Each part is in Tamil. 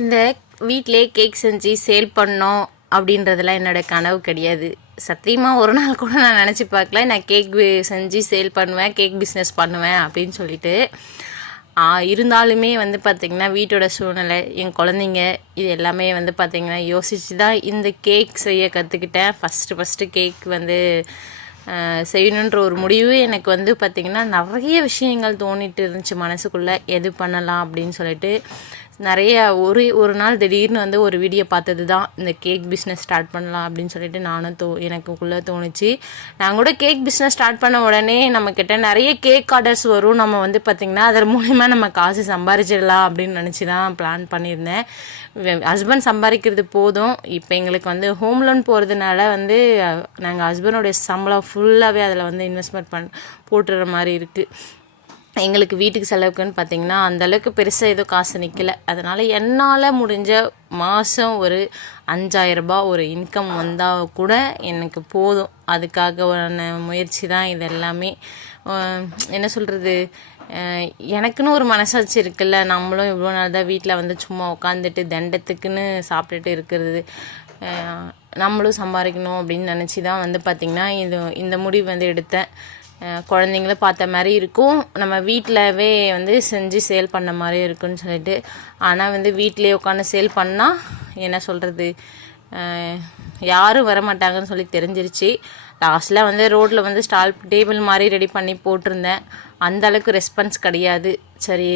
இந்த வீட்டிலே கேக் செஞ்சு சேல் பண்ணோம் அப்படின்றதெல்லாம் என்னோட கனவு கிடையாது. சத்தியமாக ஒரு நாள் கூட நான் நினச்சி பார்க்கல. நான் கேக் செஞ்சு சேல் பண்ணுவேன் கேக் பிஸ்னஸ் பண்ணுவேன் அப்படின்னு சொல்லிட்டு. இருந்தாலுமே வந்து பார்த்திங்கன்னா வீட்டோட சூழ்நிலை என் குழந்தைங்க இது எல்லாமே வந்து பார்த்திங்கன்னா யோசித்து தான் இந்த கேக் செய்ய கற்றுக்கிட்டேன் ஃபஸ்ட்டு ஃபஸ்ட்டு கேக் வந்து செய்யணுன்ற ஒரு முடிவு எனக்கு வந்து பார்த்திங்கன்னா நிறைய விஷயங்கள் தோணிட்டு இருந்துச்சு மனசுக்குள்ளே. எது பண்ணலாம் அப்படின்னு சொல்லிட்டு. நிறைய ஒரு ஒரு நாள் திடீர்னு வந்து ஒரு வீடியோ பார்த்தது தான் இந்த கேக் பிஸ்னஸ் ஸ்டார்ட் பண்ணலாம் அப்படின்னு சொல்லிட்டு நானும் தோ எனக்குள்ளே தோணுச்சு. நான் கூட கேக் பிஸ்னஸ் ஸ்டார்ட் பண்ண உடனே நம்மக்கிட்ட நிறைய கேக் ஆர்டர்ஸ் வரும். நம்ம வந்து பார்த்திங்கன்னா அதன் மூலிமா நம்ம காசு சம்பாரிச்சிடலாம் அப்படின்னு நினச்சி தான் பிளான் பண்ணியிருந்தேன் ஹஸ்பண்ட் சம்பாதிக்கிறது போதும். இப்போ எங்களுக்கு வந்து ஹோம் லோன் போகிறதுனால வந்து நாங்கள் ஹஸ்பண்டோடைய சம்பளம் ஃபுல்லாகவே அதில் வந்து இன்வெஸ்ட்மெண்ட் பண் போட்டுற மாதிரி இருக்குது எங்களுக்கு வீட்டுக்கு செலவுக்குன்னு பார்த்தீங்கன்னா அந்தளவுக்கு பெருசாக எதுவும் காசு நிற்கல அதனால் என்னால் முடிஞ்ச மாதம் ஒரு அஞ்சாயிரரூபா ஒரு இன்கம் வந்தால் கூட எனக்கு போதும். அதுக்காக முயற்சி தான் இது எல்லாமே என்ன சொல்கிறது எனக்குன்னு ஒரு மனசாட்சி இருக்குல்ல. நம்மளும் இவ்வளோ நாள் தான் வீட்டில் வந்து சும்மா உட்காந்துட்டு தண்டத்துக்குன்னு சாப்பிட்டுட்டு இருக்கிறது. நம்மளும் சம்பாதிக்கணும் அப்படின்னு நினச்சி தான் வந்து பார்த்திங்கன்னா இது இந்த முடிவு வந்து எடுத்தேன். குழந்தைங்கள பார்த்த மாதிரி இருக்கும். நம்ம வீட்டிலவே வந்து செஞ்சு சேல் பண்ண மாதிரி இருக்குன்னு சொல்லிட்டு. ஆனால் வந்து வீட்டிலேயே உட்காந்து சேல் பண்ணால் என்ன சொல்கிறது யாரும் வர மாட்டாங்கன்னு சொல்லி தெரிஞ்சிருச்சு. லாஸ்ட்டில் வந்து ரோட்டில் வந்து ஸ்டால் டேபிள் மாதிரி ரெடி பண்ணி போட்டிருந்தேன். அந்த அளவுக்கு ரெஸ்பான்ஸ் கிடையாது. சரி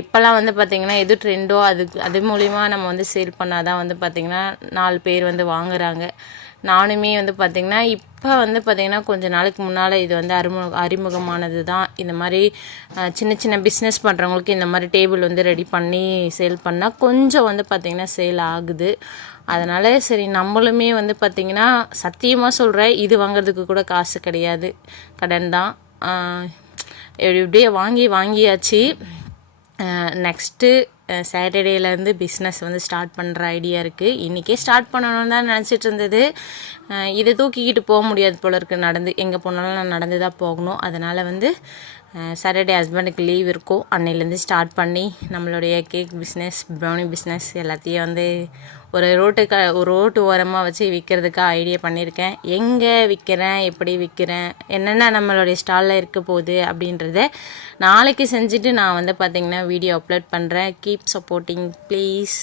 இப்போல்லாம் வந்து பார்த்திங்கன்னா எது ட்ரெண்டோ அதுக்கு அது மூலிமா நம்ம வந்து சேல் பண்ணால் தான் வந்து பார்த்திங்கன்னா நாலு பேர் வந்து வாங்குகிறாங்க நானுமே வந்து பார்த்திங்கன்னா இப்போ வந்து பார்த்திங்கன்னா கொஞ்ச நாளைக்கு முன்னால் இது வந்து அறிமுக அறிமுகமானது தான் இந்த மாதிரி சின்ன சின்ன பிஸ்னஸ் பண்ணுறவங்களுக்கு இந்த மாதிரி டேபிள் வந்து ரெடி பண்ணி சேல் பண்ணால் கொஞ்சம் வந்து பார்த்திங்கன்னா சேல் ஆகுது. அதனால் சரி நம்மளுமே வந்து பார்த்திங்கன்னா சத்தியமாக சொல்கிறேன் இது வாங்குறதுக்கு கூட காசு கிடையாது. கடன் தான். அஹ், இப்படியே வாங்கி வாங்கியாச்சு. நெக்ஸ்ட்டு சாட்டர்டேலேருந்து பிஸ்னஸ் வந்து ஸ்டார்ட் பண்ணுற ஐடியா இருக்குது இன்றைக்கே ஸ்டார்ட் பண்ணணும்னு தான் நினச்சிட்டு இருந்தது. இதை தூக்கிக்கிட்டு போக முடியாது போல இருக்குது நடந்து எங்கே போனாலும் நான் நடந்து தான் போகணும். அதனால் வந்து சாட்டர்டே ஹஸ்பண்டுக்கு லீவ் இருக்கும் அன்னையிலேருந்து ஸ்டார்ட் பண்ணி நம்மளுடைய கேக் பிஸ்னஸ் ப்ரௌனி பிஸ்னஸ் எல்லாத்தையும் வந்து ஒரு ரோட்டுக்கு ஒரு ரோட்டு ஓரமாக வச்சு விற்கிறதுக்காக ஐடியா பண்ணியிருக்கேன். எங்கே விற்கிறேன் எப்படி விற்கிறேன் என்னென்ன நம்மளுடைய ஸ்டாலில் இருக்க போகுது அப்படின்றத நாளைக்கு செஞ்சுட்டு நான் வந்து பார்த்திங்கன்னா வீடியோ அப்லோட் பண்ணுறேன் கீப் சப்போர்ட்டிங் ப்ளீஸ்